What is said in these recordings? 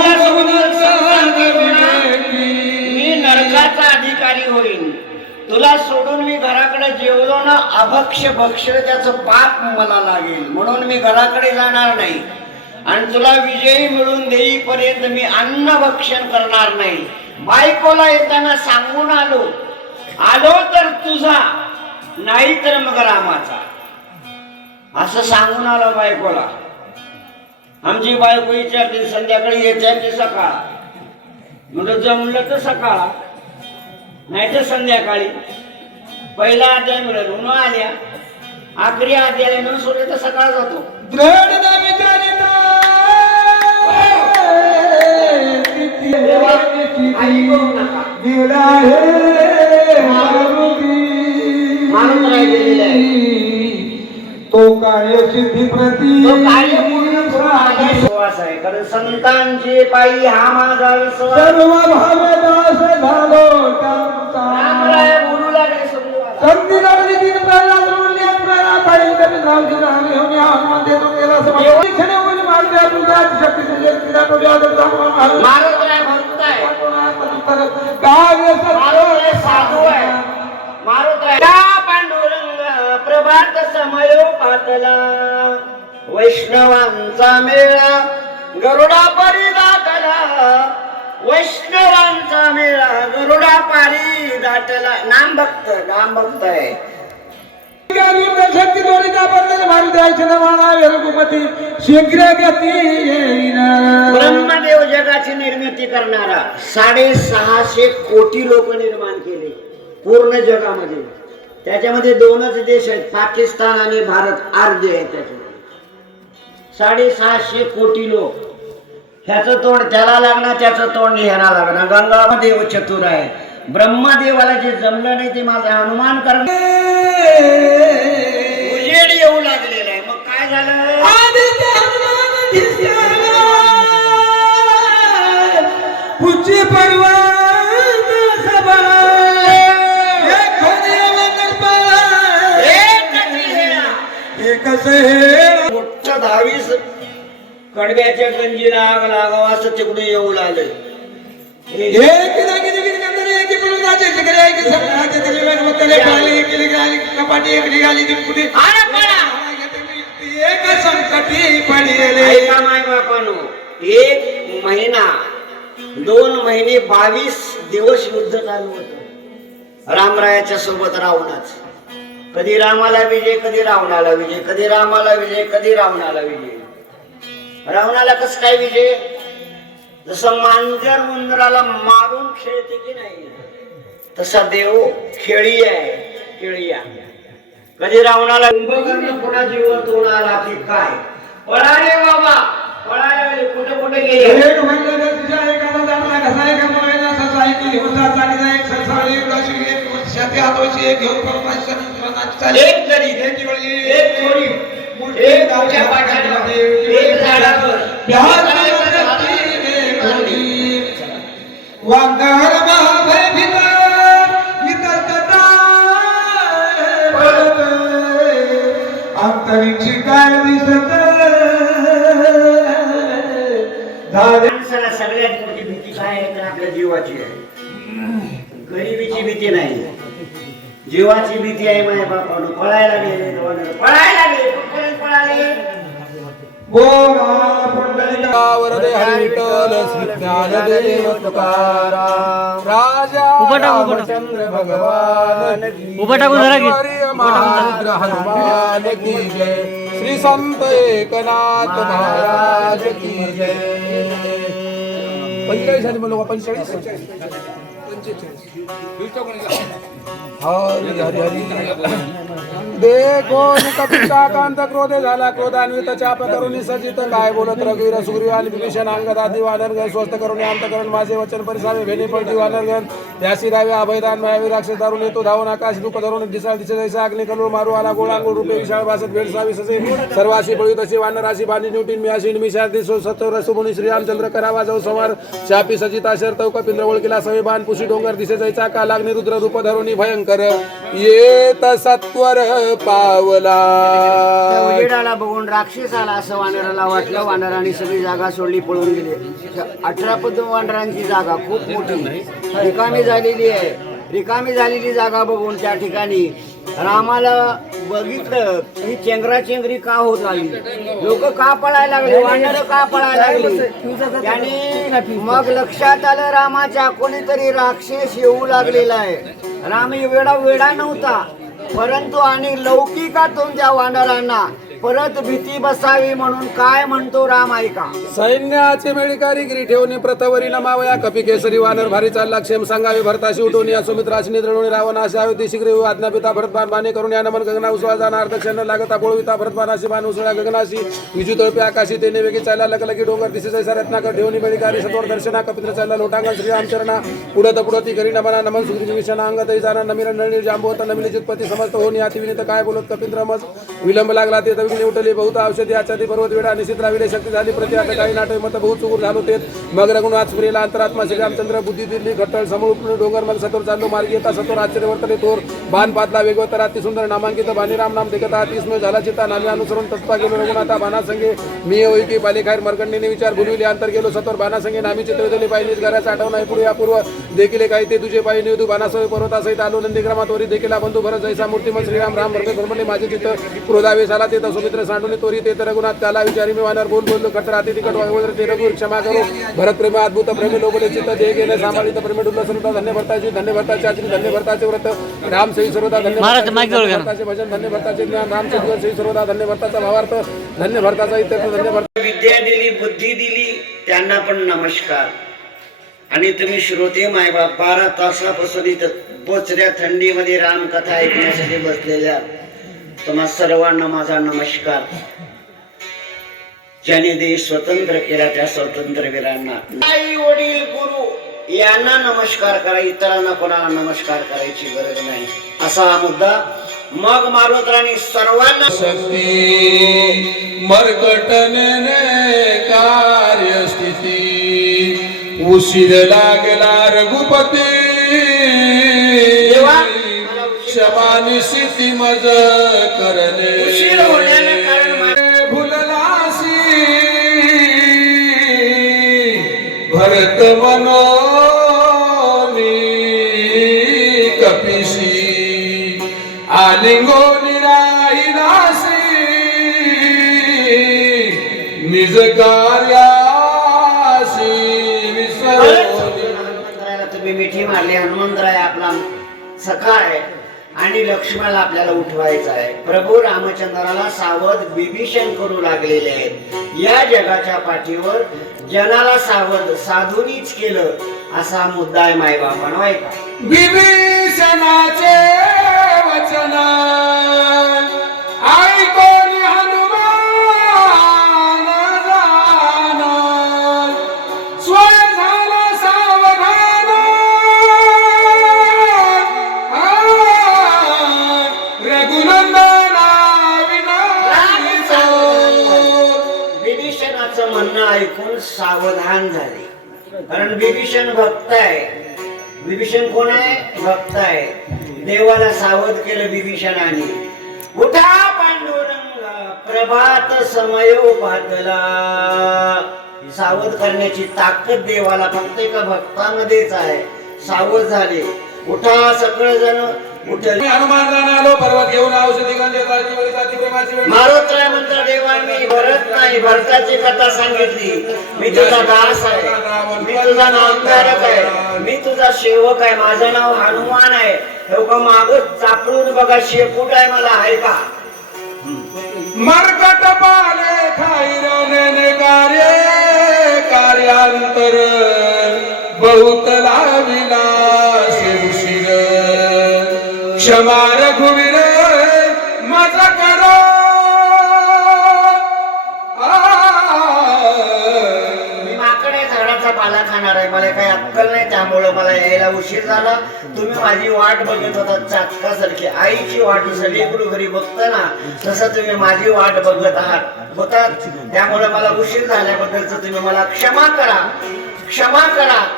मी नरकाचा अधिकारी होईन. तुला सोडून मी घराकडे जेवलो ना अभक्ष भक्ष त्याचं पाप मला लागेल, म्हणून मी घराकडे जाणार नाही. आणि तुला विजयी मिळून देईपर्यंत मी अन्न भक्षण करणार नाही. बायकोला येताना सांगून आलो तर तुझा, नाही तर मग रामाचा, असं सांगून आलो बायकोला. आमची बायको विचारते संध्याकाळी येत्या की सकाळ, म्हणजे जमलं तर सकाळ नाही तर संध्याकाळी. पहिला अध्याय मिळेल उन्हा आल्या, आखरी अध्याय न सोडले तर सकाळ जातो. तो कार्य सिद्धी प्रती विश्वास आहे, कारण संतांचे पायी हा माझा विश्वास. सर्व भावदास झालो रामराय बोलू लागले समजून. संधी लागली तीन प्रल्हाद म्हणले आपल्याला पाहिजे कमी रामजी राम घेऊन या हनुमान देतो गेला समाज क्षण होईल मारते आपल्या शक्ती तुझे तिला तो आदर सांगून मारत नाही भक्त आहे, कार्य मारुत साधू आहे, मारुत पांडुरंग प्रभात समयो पातला. वैष्णवांचा मेळा गरुडा पारी दाटला, वैष्णवांचा मेळा गरुडा पारी दाटला. नाम भक्त आहे. शक्ती दोन्ही दाबले मारुती आयचं माना रघुपती शीघ्र गती येईना. ब्रह्मदेव जगाची निर्मिती करणारा 650 कोटी लोक निर्माण केले पूर्ण जगामध्ये. त्याच्यामध्ये 2च देश आहेत, पाकिस्तान आणि भारत, अर्धे आहेत त्याच्यामध्ये. 650 कोटी लोक. ह्याचं तोंड त्याला लागणार, त्याचं तोंड ह्याला लागणार. गंगादेव चतुर आहे. ब्रह्मदेवाला जे जमलं नाही ते माझा हनुमान करणार. उजेड येऊ लागलेला आहे. मग काय झालं? पुच्ची पडवा मोठं 10 कडब्याच्या गंजीला आग लागावं असं तिकडे येऊ लागलं. एक महिना 2 महिने 22 दिवस युद्ध चालू होतं रामरायाच्या सोबत रावणाच. कधी रामाला विजय, कधी रावणाला विजय, कधी रामाला विजय, कधी रावणाला विजय. रावणाला कस काय विजय? जसं मांजर उंदराला मारून खेळते की नाही, तसा देव खेळी आहे, खेळी आहे. कधी रावणाला पुन्हा जीवन तोडाला की काय पळाले बाबा, पळाले. कुठे कुठे गेले? एक जरी एक चोरी एक गावच्या पाठावर एक झाडावर वांगार महाभय भिता इतरता अंतरिक्षी काय दिसत. माणसाला सगळ्यात मोठी भीती काय आहे तर आपल्या जीवाची आहे. गरिबीची भीती नाही, जीवाची भीती आहे. माझ्या बापानं पळायला गेले, पळायला गेले, कुठपर्यंत पळाले? वरदे हरी विठ्ठल श्री ज्ञानदेव तुकाराम राजा रामचंद्र भगवान हनुमान की जय. श्री संत एकनाथ महाराज की जय. 45 झाली म्हणलो. 45 हरी हरी हरी. देखो कपिता कांत क्रोधे झाला, क्रोधान्वित चाप करुणी सजित काय बोलत रघुवीर सुग्रीव आणि विभीषण अंगदादी वानरगण स्वस्त करुणी अंतकरण माझे वचन परिसावे भेने पडती वानरगण त्यासी रावे अभयदान मायावी राक्षस दारून येतो धावून आकाश रूप धरून दिसाळ दिसे जैसा अग्नि कलूर मारू आला गोळांगुळ रूपे विशाळ भासत भेडसावी ससे सर्वाशी बळी तशी वानराशी बांधी निवटीन मी अशी निमिषात दिसो सत्वर सुमुनी श्रीरामचंद्र करावा जाऊ संवार शापी सजिता शर तौक पिंद्र ओळखीला सवे बाण पुष दिवशी डोंगर दिसे जायचा का लागणे रुद्र रूप धरुणी भयंकर येत सत्वर पावला. त्या उजेडाला बघून राक्षस आला असं वानराला वाटलं. वानरांनी सगळी जागा सोडली, पळून गेले. 18 वानरांची जागा खूप मोठी रिकामी झालेली आहे. रिकामी झालेली जागा बघून त्या ठिकाणी रामाला बघितलं ही चेंगराचेंगरी का होत आली, लोक का पळायला लागले, वानर का पळायला लागली. त्याने मग लक्षात आलं रामाच्या कोणीतरी राक्षस येऊ लागलेला आहे. राम वेडा नव्हता, परंतु आणि लौकिकातून त्या वानरांना परत भीती बसावी म्हणून काय म्हणतो राम ऐका. सैन्याचे मेळिकारी गिरी ठेवून प्रथवरी नमावया कपी केसरी वानर भारी चालला क्षेम सांगावे भरताशी उठून या सुमित्राशी निद्रवणी रावणाशी आयुती शीघ्र आज्ञापिता भरतबान बाणे करून या नमन गगना उसवा जाणार दक्षिण लागता बोळविता भरतबानाशी बाण उसळ्या गगनाशी विजू तळपे आकाशी तेने वेगी चालला लकलकी डोंगर दिसे जैसा रत्नाकर ठेवून मेळिकारी सत्वर दर्शना कपित्र चालला लोटांगण श्रीरामचरणा पुढती करी नमना नमन सुग्री विषणा अंगतही जाणार नमीन नळी जांबवत नमिनी चितपती समस्त होऊन याती विनित काय बोलत कपिंद्र मज विलंब लागला ते तविनी उठले बहुत औषधी आचादी पर्वत वेळा निश्चित राविले शक्ती झाली प्रति आता काही नाटक मत बहुत चुकूर झालो ते मग रघुनाथ स्प्रियला अंतरात्मा श्रीरामचंद्र बुद्धी दिल्ली घट्टळ समूळ डोंगर मग सतोर चाललो मार्गी येता सतोर आश्चर्यवर्तले थोर बाण पातला वेगवत अति सुंदर नामांकित बाणीराम नाम देखता अतिस्मय झाला चिता नामे अनुसरून तत्पा गेलो रघुनाथा बाणासंगे मी होई की बालेखायर मरकंडीने विचार भुलविले अंतर गेलो सतोर बाणासंगे नामी चित्र दिले पाहिजे घराचा आठवण आहे पुढे यापूर्व देखील काही ते तुझे पाहिजे निवदू बाणासोय पर्वतासहित आलो नंदीग्रामात वरी देखील बंधू भरत जैसा मूर्तिमत श्रीराम राम भरते भरमले माझे चित्र क्रोधावेश आला ते सुमित्र सांडून तोरी ते रघुनाथ त्याला विचारी मी वानर बोललो खटर अति तिकट वगैरे ते रघुवीर क्षमा करो भरत प्रेम अद्भुत प्रेमी लोबले चित्त दे गेले सांभाळित प्रेमी डुल्ल सर्वदा धन्य भरताचे आचरी धन्य भरताचे व्रत राम सही सर्वदा धन्य भरताचे भजन धन्य भरताचे ज्ञान राम सही सर्वदा धन्य भरताचा भावार्थ धन्य भरताचा इतर धन्य भरता. विद्या दिली, बुद्धी दिली, त्यांना पण नमस्कार. आणि तुम्ही श्रोते मायबाप 12 तासापासून इथं बोचऱ्या थंडीमध्ये रामकथा ऐकण्यासाठी बसलेल्या तुम्हा सर्वांना माझा नमस्कार. ज्याने देश स्वतंत्र केला त्या स्वतंत्र वीरांना, आई वडील गुरु यांना नमस्कार करा, इतरांना कोणाला नमस्कार करायची गरज नाही असा हा मुद्दा. मग मारुत्राने सर्वांना मरकटने कार्यस्थिती उशीर लागला रघुपती क्षमानी स्थिती मज करणे उशीर होण्याने कारण भुललासी भरत मनोनी कपिशी आलिंगो निराईनासी निज कार्यासी हनुमंतरायाला तुम्ही मिठी मारली. हनुमंतराय आपला सखा आहे आणि लक्ष्मणाला आपल्याला उठवायचं आहे. प्रभू रामचंद्राला सावध विभीषण करू लागलेले आहेत. या जगाच्या पाठीवर जनाला सावध साधूनीच केलं असा मुद्दा आहे मायबापांनो ऐका. विभीषणाचे वचन ऐकून हनुमान जाना स्वयं झाला सावधान रघुनंदना विना विभीषणाचं म्हणणं ऐकून सावधान झाले. कारण विभीषण भक्त आहे. विभीषण कोण आहे? भक्त आहे. देवाला सावध केलं विभीषणाने. उठा पांडुरंग प्रभात समयो पातला. सावध करण्याची ताकद देवाला फक्त एका भक्तामध्येच आहे. सावध झाले. उठा सगळेजण उठले. हनुमान आलो पर्वत घेऊन औषधी गंधेची वेळी जाती प्रेमाची वेळ मारुत्राय मंत्र देवा मी भरत नाही भरताची कथा सांगितली. मी तुझा दास आहे, मी तुझा नामधारक आहे, मी तुझा सेवक आहे. माझं नाव हनुमान आहे. लोक मागत चापडून बघा शेपूट आहे मला आहे का. मरकट पाले खाईरने कार्यांतर बहुत लाविला शिर क्षमा रघुवीर माझा करो. मी माकडे झाडाचा पाला खाणार आहे. मला काही अक्कल नाही त्यामुळं मला यायला उशीर झाला. तुम्ही माझी वाट बघत होता चातकासारखी. आईची वाट सगळीकडे घरी बघता ना तसं तुम्ही माझी वाट बघत आहात होतात. त्यामुळे मला उशीर झाल्याबद्दलच तुम्ही मला क्षमा करा. क्षमा करा.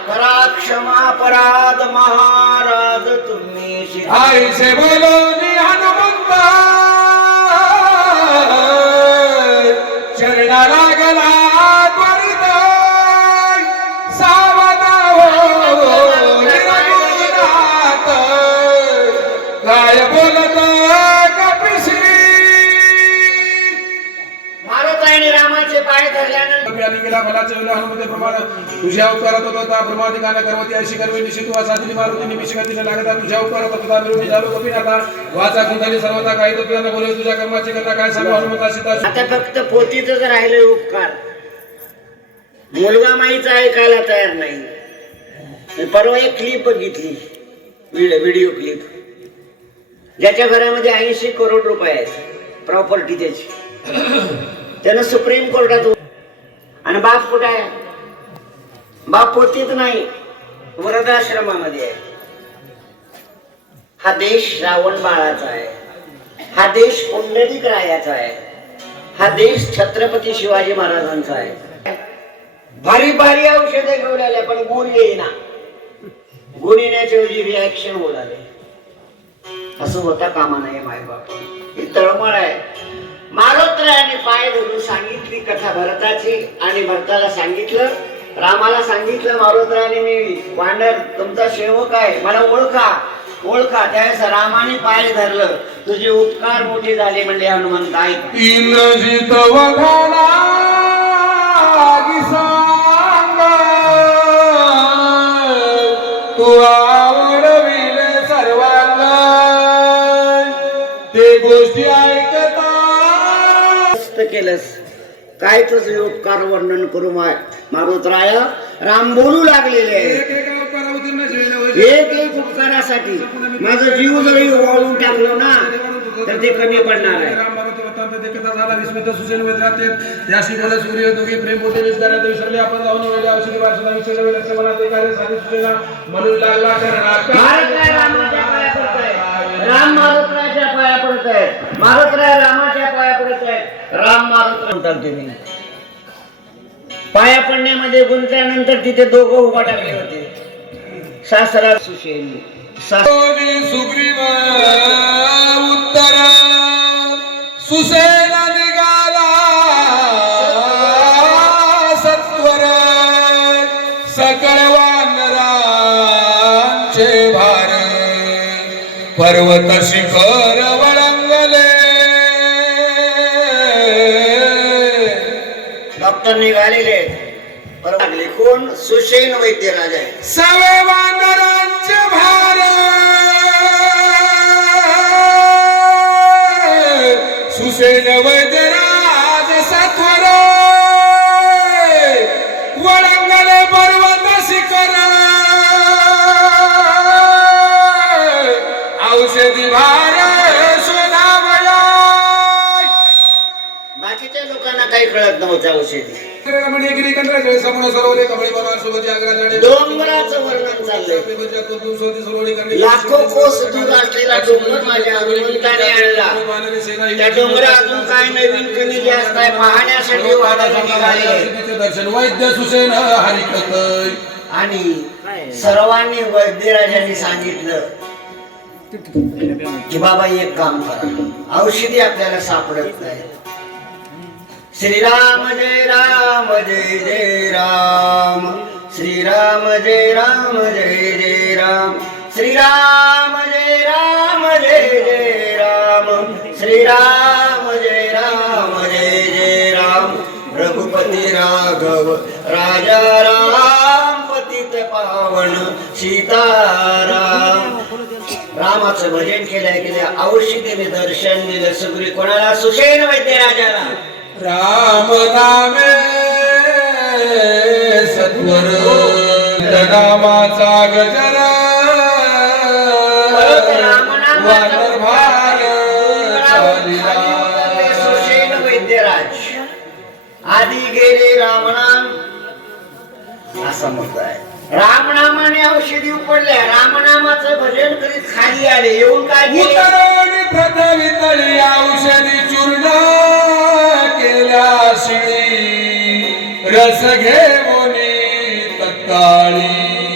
करा क्षमा अपराध महाराज तुम्ही शिका. आईचे बोलोनी हनुमंत चरणा लागला त्वरित सावधा हो निरगुणात काय बोलत कपिश्री. मारुताईने रामाचे पाय धरल्यानंतर आणि गेला फलाचे वेळा हनुमते प्रमाण तुझ्या अवतारात होता प्रमादिकाने करवती अशी करवे निश्चित वासादिनी मारुती निमिषगतीने लागता तुझ्या अवतारात होता निरोगी झालो कपिनाथा वाचा कुंतानी सर्वता काही तो तुझ्या बोले तुझ्या कर्माची कथा काय सांगू हनुमता सीता. आता फक्त पोतीतच राहिले उपकार. मुलगा माईचा ऐकायला तयार नाही. मी परवा एक क्लिप बघितली, व्हिडिओ क्लिप, ज्याच्या घरामध्ये 80 करोड रुपये आहेत प्रॉपर्टी त्याची. त्यानं सुप्रीम कोर्टात आणि बाप कुठे आहे? बाप पोतीत नाही, वृद्धाश्रमामध्ये आहे. हा देश रावण बाळाचा आहे, हा देश पुंडलिक रायाचा आहे, हा देश छत्रपती शिवाजी महाराजांचा आहे. भारी भारी औषधे घेऊन आले पण गुण येईना. गुण येण्याच्या ऐवजी रिॲक्शन बोलाले. असं होता कामा नये मायबाप. ही तळमळ आहे. मारुतरायाने पाय धरून सांगितली कथा भरताची आणि भरताला सांगितलं, रामाला सांगितलं मारुतरायाने मी वानर तुमचा सेवक आहे, मला ओळखा ओळखा. त्यावेळेस रामाने पाय धरलं, तुझे उपकार मोठे झाले म्हणले हनुमंत. ऐक इंद्रजित वधाना सांग तू आवडविले सर्वांग ते गोष्टी ऐकता केलंस. काय तुझे उपकार वर्णन करू मारुतराया. राम बोलू लागलेले एक एक उपकारासाठी माझं जीव जरी वाळून टाकलो ना तर ते कमी पडणार आहे. राम मारुतरायाच्या पाया पडत आहे, मारुतराय रामाच्या पाया पडत आहे. राम मारुतराय म्हणतात तुम्ही. पाया पडण्यामध्ये गुंतल्यानंतर तिथे दोघं उभा टाकले होते, सासरा सुशेन. सुग्रीव उत्तर सुसेन निघाला सत्वर सकळ वानरांचे भार पर्वत शिखर वळंगले. डॉक्टर निघालेले लागले. कोण? सुशेन वैद्यराज आहे. सवे वानरांचे भार सुसेन वैद्यराज सत्वर वळंगले पर्वत शिखर औषधी भार शोधावया. बाकीच्या लोकांना काही कळत नव्हतं औषधी. डोंगराचं वर्णन चाललंय. लाखो कोस दूर असलेला डोंगर माझ्या हनुमंताने आणला. त्या डोंगरा अजून काय नवीन कमी जास्त आहे पाहण्यासाठी वाढत निघाले. दर्शन वैद्य सुसेन हरिकत. आणि सर्वांनी वैद्यराजांनी सांगितलं की बाबा एक काम करा, औषधी आपल्याला सापडत नाही. श्रीराम जय राम जय जय राम, श्रीराम जय राम जय जय राम, श्रीराम जय राम जय जय राम, श्रीराम जय राम जय जय राम. रघुपती राघव राजा राम पतित पावन सीताराम. रामाचं भजन केल्या औषधीने दर्शन दिलं सुग्री कोणाला? सुसेन वैद्यराजाला. राम नामे सत्वर नामाचा गजर वानर भार चालिला. सुसेन वैद्यराज आधी गेले रामनाम असा मुद्दा आहे. रामनामाने औषधी उपडल्या, रामनामाचं भजन करीत खाली आले. येऊन काय पृथ्वी तळी औषधी चूर्ण केल्या शिळी रस घेऊन तत्काळी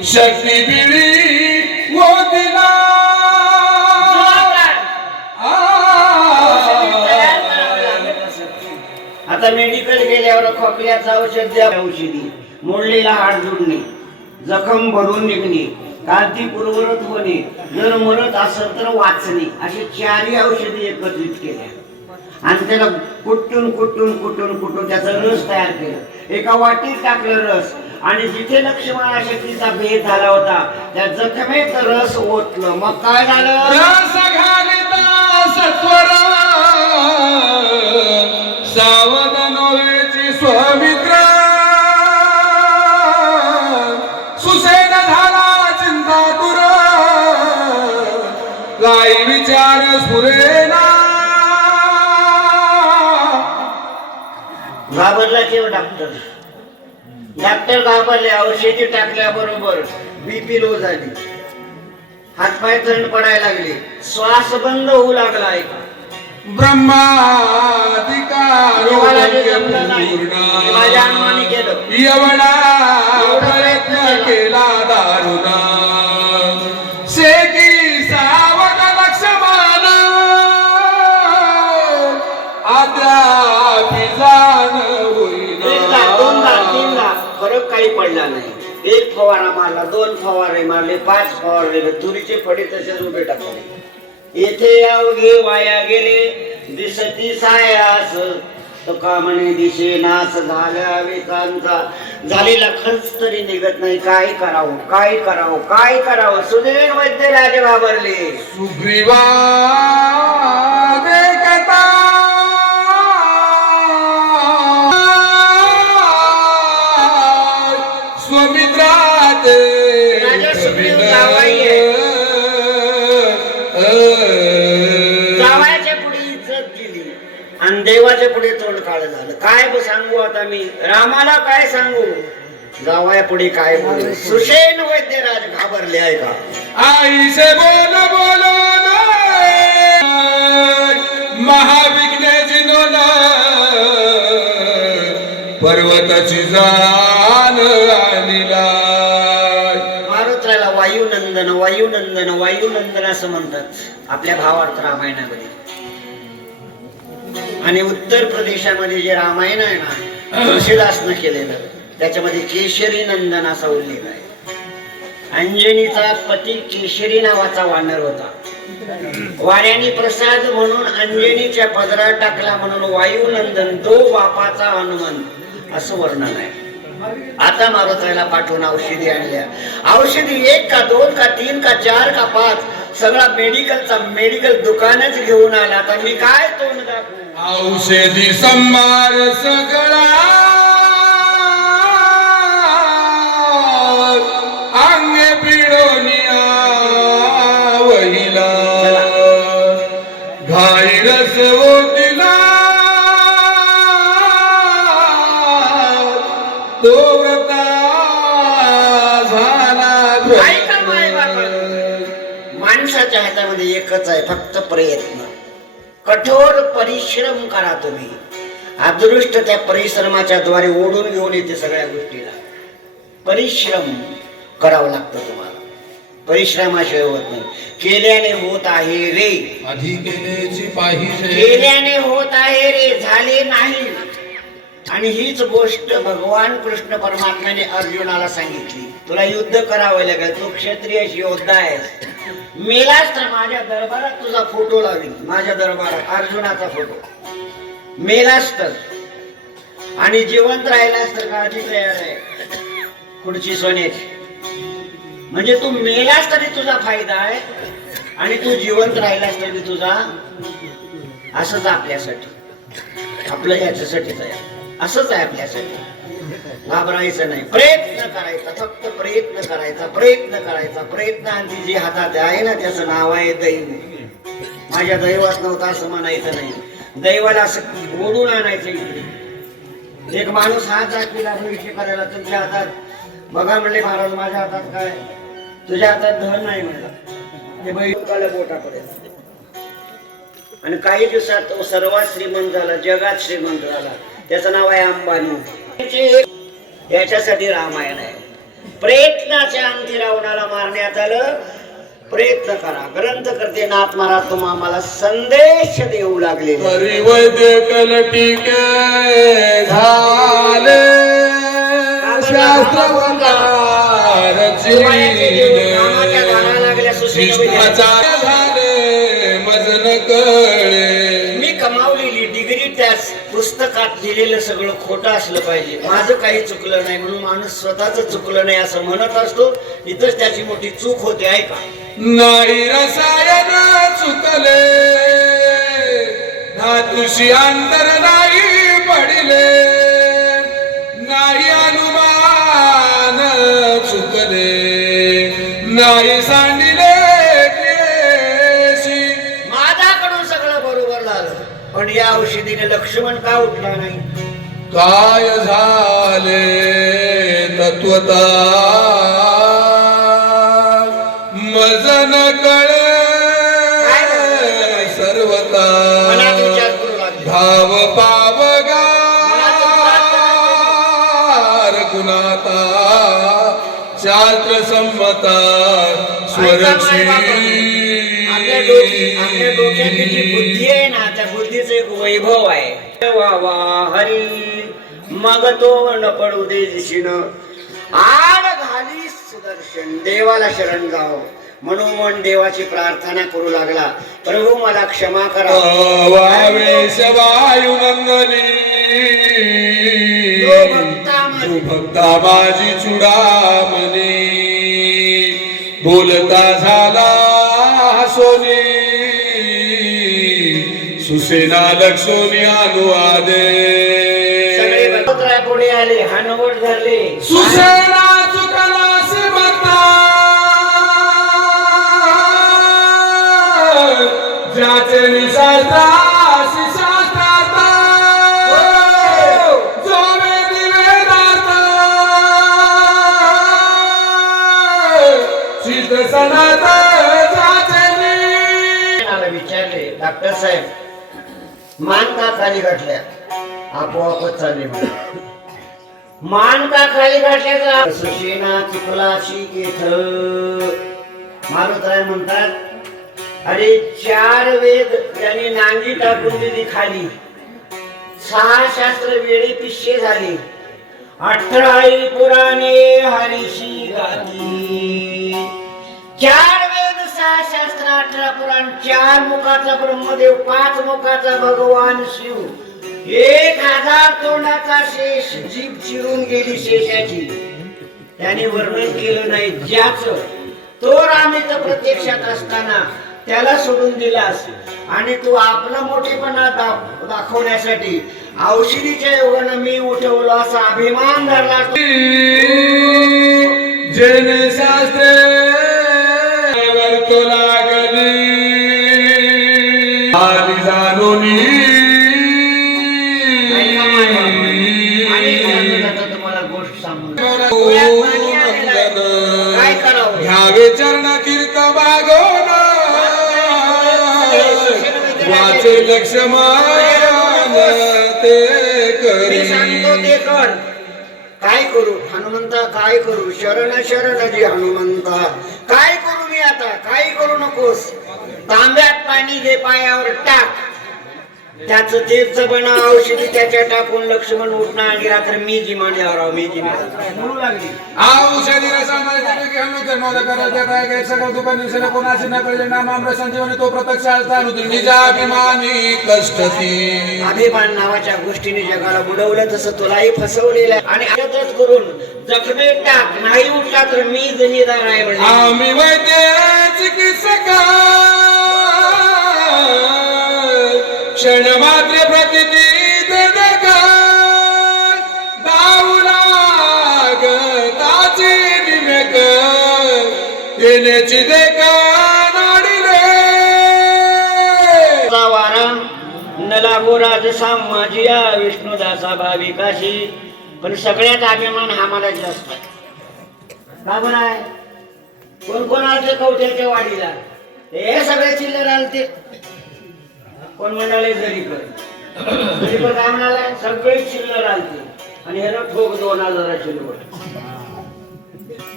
शक्ती बिळी मोतीला आता मेडिकल गेल्यावर खोकल्याचं औषध द्या, औषधी मोडलेला हाड जोडणे, जखम भरून निघणे, कांती पूर्वरत होणे, जर मरत असेल तर वाचणे, अशी 4 औषधी एकत्रित केल्या आणि त्याला कुटून कुटून कुटून कुटून त्याचा रस तयार केला. एका वाटीत टाकलं रस आणि जिथे लक्ष्मणा शक्तीचा भेद झाला होता त्या जखमेत रस ओतलं. मग काय झालं? रस घालिता सत्वर सावध नव्हेची स्वमित्र सुसेन झाला चिंता दूर काही विचार स्फुरेना. घाबरला केव्हा डॉक्टर? डॉक्टर घाबरले. औषधी टाकल्याबरोबर बीपी लो झाली, हातपाय थंड पडायला लागले, श्वास बंद होऊ लागला. ऐका, ब्रह्माधिकार माझ्या अनुमानी केलं. एवढा प्रयत्न केला दारुणा शेकी सावध लक्ष्मण अद्याप जाण होईना. 1 लाख 2 लाख 3 लाख फरक काही पडला नाही. 1 फवारा मारला, 2 फवारे मारले, 5 फवारले, तुरीचे फडे तसेच उभे टाकले. येथे अवघे वाया गेले दिसती सायास, तो का म्हणे दिशे नाश झाल्या वेतांचा, झालेला खर्च तरी निघत नाही. काय करावं, काय करावं, काय करावं? सुधीर वैद्य राजे घाबरले. सुग्रीवा देखता स्वमित्रात राजा सुग्रीव जावई आहे. जावयाच्या पुढे इज्जत गेली आणि देवाच्या पुढे तोंड काळ झालं. काय सांगू आता मी रामाला, काय सांगू? जावया पुढे काय बोलू? सुषेण वैद्यराज घाबरले. आहे का? आई से बोल बोलो महाविघ्ने जिनोन पर्वताची जाण आणिला. मारुत्राला वायुनंदन वायुनंदन वायुनंदन असं म्हणतात आपल्या भावार्थ रामायणामध्ये. आणि उत्तर प्रदेशामध्ये जे रामायण आहे ना, तुळशीदासनं केलेलं, त्याच्यामध्ये केशरी नंदन असा उल्लेख आहे. अंजनीचा पती केशरी नावाचा वानर होता. वाऱ्याने प्रसाद म्हणून अंजनीच्या पदरात टाकला म्हणून वायुनंदन तो बापाचा हनुमान असं वर्णन आहे. आता मारुतीला पाठवून औषधी आणल्या. औषधी 1 का 2 का 3 का 4 का 5 सगळा मेडिकल दुकानच घेऊन आला. आता मी काय तोंड दाखवू? औषधी संभार सगळा अंग पिळोनिया वहिला घाईरस ओतिला तो व्रता झाला. माणसाच्या हातामध्ये एकच आहे, फक्त प्रयत्न. कठोर परिश्रम करा तुम्ही. अदृष्ट त्या परिश्रमाच्या द्वारे ओढून घेऊन येते सगळ्या गोष्टीला. परिश्रम करावं लागतं तुम्हाला, परिश्रमाशिवाय होत नाही. केल्याने होत आहे रे, आधी केल्याची पाहिजे, केल्याने होत आहे रे, झाले नाही. आणि हीच गोष्ट भगवान कृष्ण परमात्म्याने अर्जुनाला सांगितली. तुला युद्ध करावं लागेल, तू क्षत्रिय योद्धा आहेस. मेलास तर माझ्या दरबारात तुझा फोटो लावेल, माझ्या दरबारात अर्जुनाचा फोटो. मेलास तर, आणि जिवंत राहिलास तर काळजी तयार आहे खुर्ची सोन्याची. म्हणजे तू मेलास तरी तुझा फायदा आहे आणि तू जिवंत राहिलास तरी तुझा. असंच आपल्यासाठी, आपलं याच्यासाठीच आहे, असंच आहे आपल्यासाठी. घाबरायचं नाही, प्रयत्न करायचा, फक्त प्रयत्न करायचा, प्रयत्न करायचा, प्रयत्न. आणि जे हातात आहे ना त्याचं नाव आहे दैव. माझ्या दैवात नव्हतं असं म्हणायचं नाही, दैवाला असं ओढून आणायचं इकडे. एक माणूस हात दाखविला भविष्य करायला, तुमच्या हातात बघा म्हणले महाराज, माझ्या हातात काय? तुझ्या हातात धन नाही म्हणला, ते बैल बोटाकडे. आणि काही दिवसात तो सर्वात श्रीमंत झाला, जगात श्रीमंत झाला. त्याचं नाव आहे अंबानी. याच्यासाठी रामायण आहे. प्रयत्नाच्या अंती रावणाला मारण्यात आलं. प्रयत्न करा. ग्रंथकर्ते नाथ महाराज तुम्हा आम्हाला संदेश देऊ लागले. वैद्य कलटिके झाले शिष्टाचार झाले मजन कळे. मी कमावलेली डिग्री त्याच पुस्तकात दिलेलं सगळं खोटं असलं पाहिजे. माझं काही चुकलं नाही म्हणून माणूस स्वतःच चुकलं नाही असं म्हणत असतो. इथंच त्याची मोठी चूक होते. ऐका. नाही रसायन चुकले धातुशी अंतर नाही पडिले. नाही अनुमान चुकले नाही सांडिले क्लेशी. माझ्याकडून सगळं बरोबर झालं पण या औषधीने लक्ष्मण का उठला नाही? काय झाले तत्वता मजन कळे सर्वता. मनात विचार करू लागले. धाव पावगार गुणाता शास्त्र संमता स्वरक्षी. आपल्या डोक्याची जी बुद्धी आहे ना त्या बुद्धीचं एक वैभव आहे. वा वा हरी मग तो न पडू दे दिशीन आड घाली सुदर्शन. देवाला शरण जाव म्हणून देवाची प्रार्थना करू लागला. प्रभू मला क्षमा करा. वावेश वायू नंदनी तू भक्ता माझी चुडामणी. बोलता झाला सोनी सुसेना लक्ष्मी अनुवादे. सगळे बरोबर पुढे आले. हानवट धरले. सुसेना चुकला बघता ज्याचे निशाचा शिशाचा जो वेदिवेदाता सिद्ध सनात ज्याचे विचारले डॉक्टर साहेब मान का खाली घातल्या? आपोआपच चालले मला. मान का खाली घातल्याचा सुशेना चुकलाशी घेत. मारुतराय म्हणतात अरे 4 वेद त्यांनी नांगी टाकून दिली खाली. 6 शास्त्र वेळी पिशे झाले. 18 पुराणे हरीशी गाती. 4 वेद 6 शास्त्र 18 पुराण 4 मुखाचा ब्रह्मदेव 5 मुखाचा भगवान शिव 1000 तोंडाचा शेष. जीभ चिरून गेली शेषाची. त्याने वर्णन केलं नाही ज्याचं. तो राम इथं प्रत्यक्षात असताना त्याला सोडून दिलास आणि तू आपला मोठेपणा दाखवण्यासाठी औषधीच्या योगानं मी उठवलो असा अभिमान धरला. जन शास्त्र तो लागली आली जाणूनी. तुम्हाला गोष्ट सांगून काय करावं ह्यावे चरण कीर्त मागोन वाचे लक्ष्मण ते करी. सांगतो ते कर. काय करू हनुमंता काय करू? शरण शरण जी हनुमंता. काय करू मी आता? काही करू नकोस. तांब्यात पाणी घे पायावर टाक. त्याच तीर्थ बना औषधी त्याच्या टाकून लक्ष्मण उठणार गेला तर मी जी मांडल्यावर मी जी म्हणू लागली. औषधी सगळं दुपार दिवसाला कोणाचे न कळले नाम संजीवनी तो प्रत्यक्ष निजाभिमानी कष्टती. अभिमान नावाच्या गोष्टीने जगाला बुडवलं तसं तुलाही फसवलेलं आहे. आणि आदत करून जखमे टाक. नाही उठला तर मी जमीदार आहे म्हणजे. आम्ही वैद्य चिकित्सक क्षण मात्र प्रतिती देदक बाऊलाग ताची निमेक येण्याची देखा नाडिले. वारा न लागो राजसा माझिया विष्णुदासा भाविकाशी. पण सगळ्यात अभिमान हा मला जास्त आहे. का बरं आहे? कोण कोण आलते कवठ्याच्या वाडीला? हे सगळे चिल्लर आलते. कोण म्हणाले जरीकर काय म्हणाले? सगळे चिल्लर आलते आणि ह्यानं ठोक 2000ची नोट.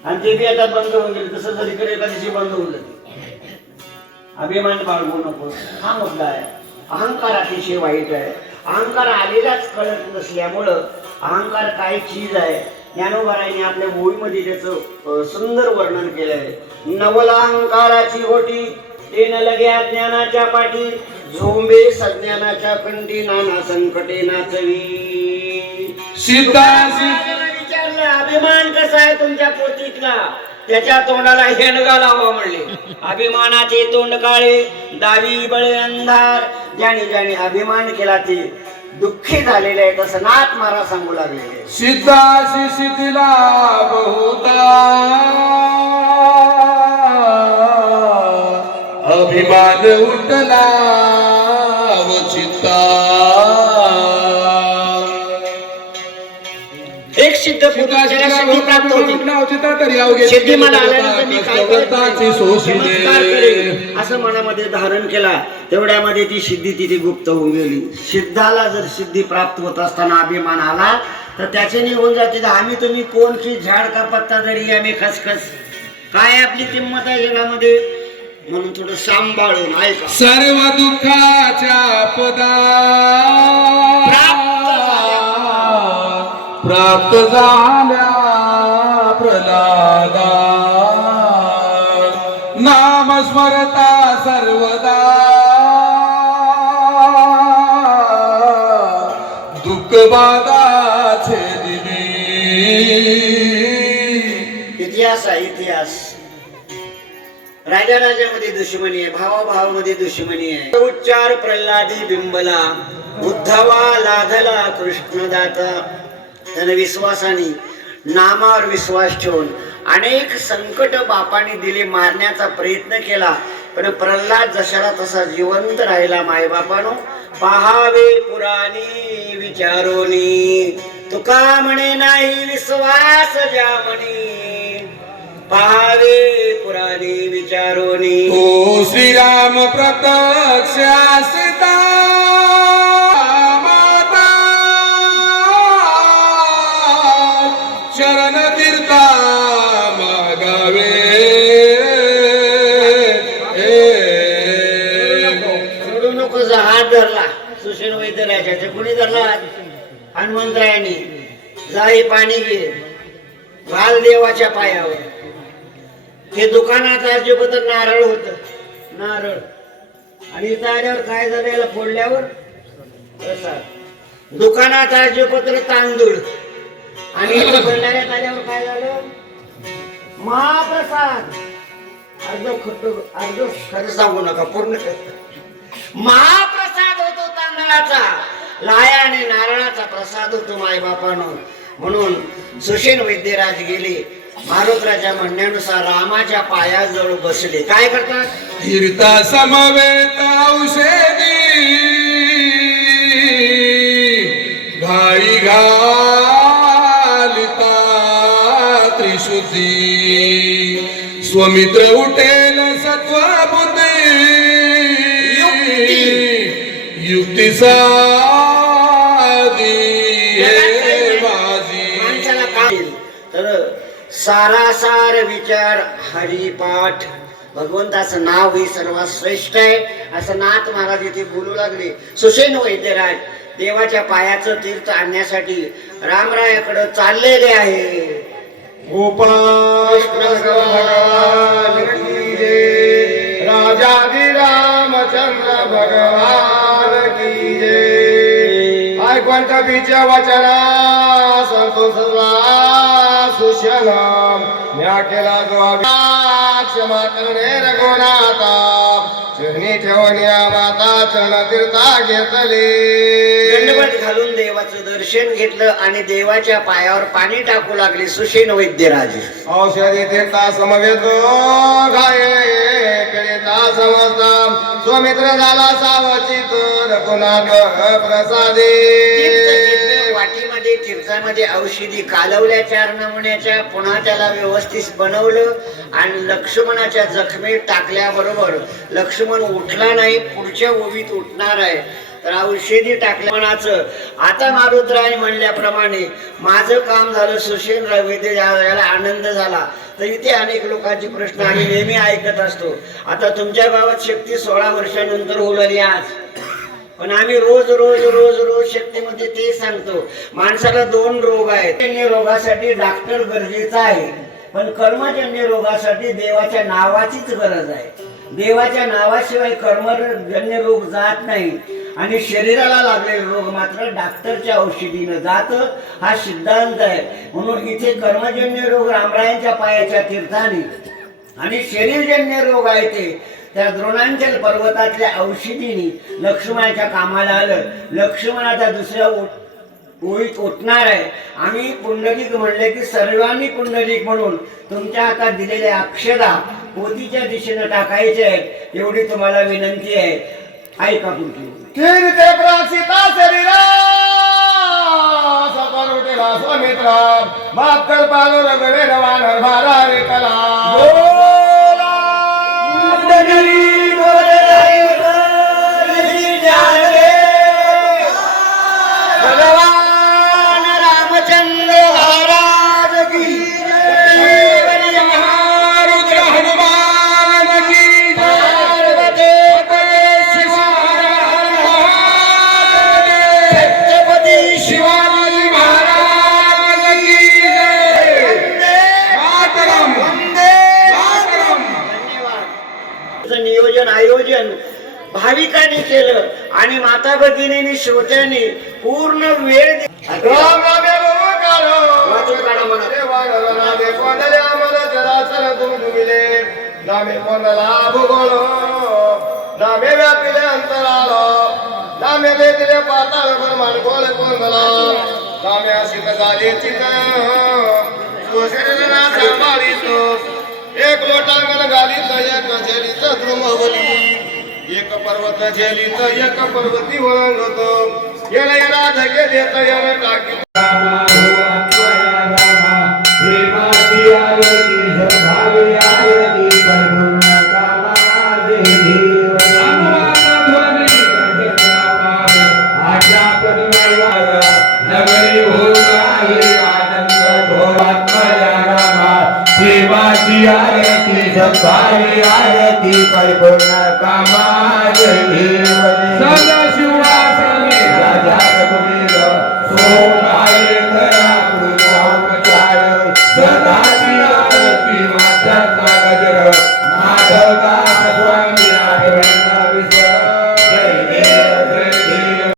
आणि ते बी आता बंद होऊन गेले. तसं जरी कडे एखाद्याशी बंद होऊन जाते. अभिमान बाळगू नको हा मुद्दा आहे. अहंकार अतिशय वाईट आहे. अहंकार आलेलाच कळत नसल्यामुळं अहंकार काय चीज आहे ज्ञानोबारायांनी आपल्या ओळीमध्ये त्याचं सुंदर वर्णन केलं आहे. नवला अहंकाराची गोटी ते न लगे अज्ञानाच्या पाठी झोंबे सज्ञानाच्या कंठी नाना संकटे नाचवी. विचारलं अभिमान कसा आहे तुमच्या पोतीतला? त्याच्या तोंडाला हेणगा लावा म्हणले. अभिमानाचे तोंड काळे दावी बळे अंधार. ज्याने ज्याने अभिमान केला ते दुःखी झालेले आहे तसं नाथ महाराज सांगू लागलेले. सिद्धाशी शिथिला बहुता अभिमान उठला वचिता. एक सिद्ध पुरुषाला सिद्धी प्राप्त होती. सिद्धी मला आल्यानंतर मी काय चमत्कार करेन असं मनामध्ये धारण केला. तेवढ्यामध्ये ती सिद्धी तिथे गुप्त होऊन गेली. सिद्धाला जर सिद्धी प्राप्त होत असताना अभिमान आला तर त्याचे निघून जाते. आम्ही तुम्ही कोणची झाड का पत्ता जरी आम्ही खसखस. काय आपली किंमत आहे जगामध्ये म्हणून थोडं सांभाळून ऐका. सर्व दुःखाच्या पदा प्राप्त झाल्या प्रल्हादा. नाम स्मरता सर्वदा दुःख बाधाचे दिली. इतिहास आहे इतिहास. राजा राजामध्ये दुश्मनी आहे. भावाभावामध्ये दुश्मनी आहे. उच्चार प्रल्हादी बिंबला उद्धवा लाधला कृष्णदाता. त्याने विश्वासाने नामावर विश्वास ठेवून अनेक संकट बापाने दिले. मारण्याचा प्रयत्न केला पण प्रल्हाद जशाला तसा जिवंत राहिला. मायबापानो पहावे पुराणी विचारोनी. तुका म्हणे नाही विश्वास ज्या म्हणे पहावे पुराणी विचारोनी. ओ श्रीराम प्रत्यक्ष सीता शरण तीर्था मागावे. सोडू नको. हात धरला सुषेण वैद्यराजाच्या. कुणी धरला? हनुमंतरायांनी. जाई पाणी घे घाल देवाच्या पायावर. हे दुकानात राज्यपत्र नारळ होत. नारळ आणि इथं आल्यावर काय झालं? याला फोडल्यावर प्रसाद. दुकानात राज्यपत्र तांदूळ आणि भंडाऱ्यात आल्यावर काय झालं? महाप्रसाद. अर्ध खरं सांगू नका पूर्ण महाप्रसाद होतो तांदळाचा. लाया आणि नारळाचा प्रसाद होतो मायबापानो. म्हणून सुषेण वैद्यराज गेले. मारुतराच्या म्हणण्यानुसार रामाच्या पायाजवळ बसले. काय करतात? तीर्था समवेत औषधी घाई घालिता त्रिशुद्धी. स्वमित्र उठेल सत्व बुद्धी युक्ती साधी माणसाला काय तर सारासार विचार हरिपाठ. भगवंताचं नाव हे सर्वात श्रेष्ठ आहे असं नाथ महाराज इथे बोलू लागले. सुषेण वैद्यराज देवाच्या पायाचं तीर्थ आणण्यासाठी रामरायाकडे चाललेले आहे. गोपाल भगवान की जय. राजाधी रामचंद्र भगवान की जय. ऐकून कवीच्या वचना संतोष सुशलम म्या केला जो क्षमा करणे रघुनाथा. चरणी ठेवून या माता चरण तीर्था घेतली. दंडवत घालून देवाचं दर्शन घेतलं आणि देवाच्या पायावर पाणी टाकू लागले सुषेण वैद्यराजे. औषधी तीर्था समवेत घायता समजता. स्वमित्र झाला सावचित रघुनाथ प्रसादे. वाटीमध्ये तीर्थामध्ये औषधी कालवल्या 4 नमुन्याच्या. पुन्हा त्याला व्यवस्थित बनवलं आणि लक्ष्मणाच्या जखमेत टाकल्याबरोबर लक्ष्मण उठला नाही. पुढच्या ओवीत उठणार आहे. तर औषधी टाकल्या मनाचं. आता मारुतराय म्हणल्याप्रमाणे माझं काम झालं, सुशीलराव वैद्य याला आनंद झाला. तर इथे अनेक लोकांचे प्रश्न आम्ही नेहमी ऐकत असतो. आता तुमच्या गावात शक्ती 16 वर्षानंतर होईल आज, पण आम्ही रोज रोज रोज रोज शक्तीमध्ये ते सांगतो. माणसाला 2 रोग आहेत. कर्मजन्य रोगासाठी डॉक्टर गरजेचा आहे, पण कर्मजन्य रोगासाठी देवाच्या नावाचीच गरज आहे. देवाच्या नावाशिवाय कर्मजन्य रोग जात नाही. आणि शरीराला लागलेले रोग मात्र डॉक्टरच्या औषधीनं जात, हा सिद्धांत आहे. म्हणून इथे कर्मजन्य रोग रामरायांच्या पायाच्या तीर्थाने आणि शरीरजन्य रोग आहे ते त्या द्रोणांचल पर्वतातल्या औषधीने लक्ष्मणाच्या कामाला आलं. लक्ष्मण आता दुसऱ्या ओळीत उठणार आहे. आम्ही पुंडलिक म्हणले की सर्वांनी पुंडलिक म्हणून तुमच्या हातात दिलेल्या अक्षदा पोतीच्या दिशेनं टाकायचे आहेत, एवढी तुम्हाला विनंती आहे. ऐका पुढची. कीर्ते प्रासिता शरीरा सकर उठेला स्वमित्रा बाप कर पालो रगवे रवान भारा रे कला बोला मंडली बोले भगवान रामचंद्र महाराज की जय. महारुद्र हनुमान की पार्वती छत्रपती शिवाजी महाराज की जय. मातरम वंदे मातरम. धन्यवाद. नियोजन आयोजन भाविकांनी केलं आणि माता भगिनींनी श्रोत्यांनी पूर्ण वेळ राम रामे बोकारो वाचून काढा म्हणा. देवाला नामे कोंडले आम्हाला चराचर दुमदुमिले नामे कोंडला भूगोल नामे व्यापिले अंतराला नामे वेदिले पाताळ ब्रह्मांड गोल कोंडला नामे असित झाले चित सुशरीरना सांभाळीतो एक लोटांगण घालीत एक झेलीत द्रुमवली एक पर्वत झेलीत एक पर्वती वळंगतो येणं येणा धके देत येणं टाकी शिवाची आरती सकाळी आरती परिपूर्ण कामा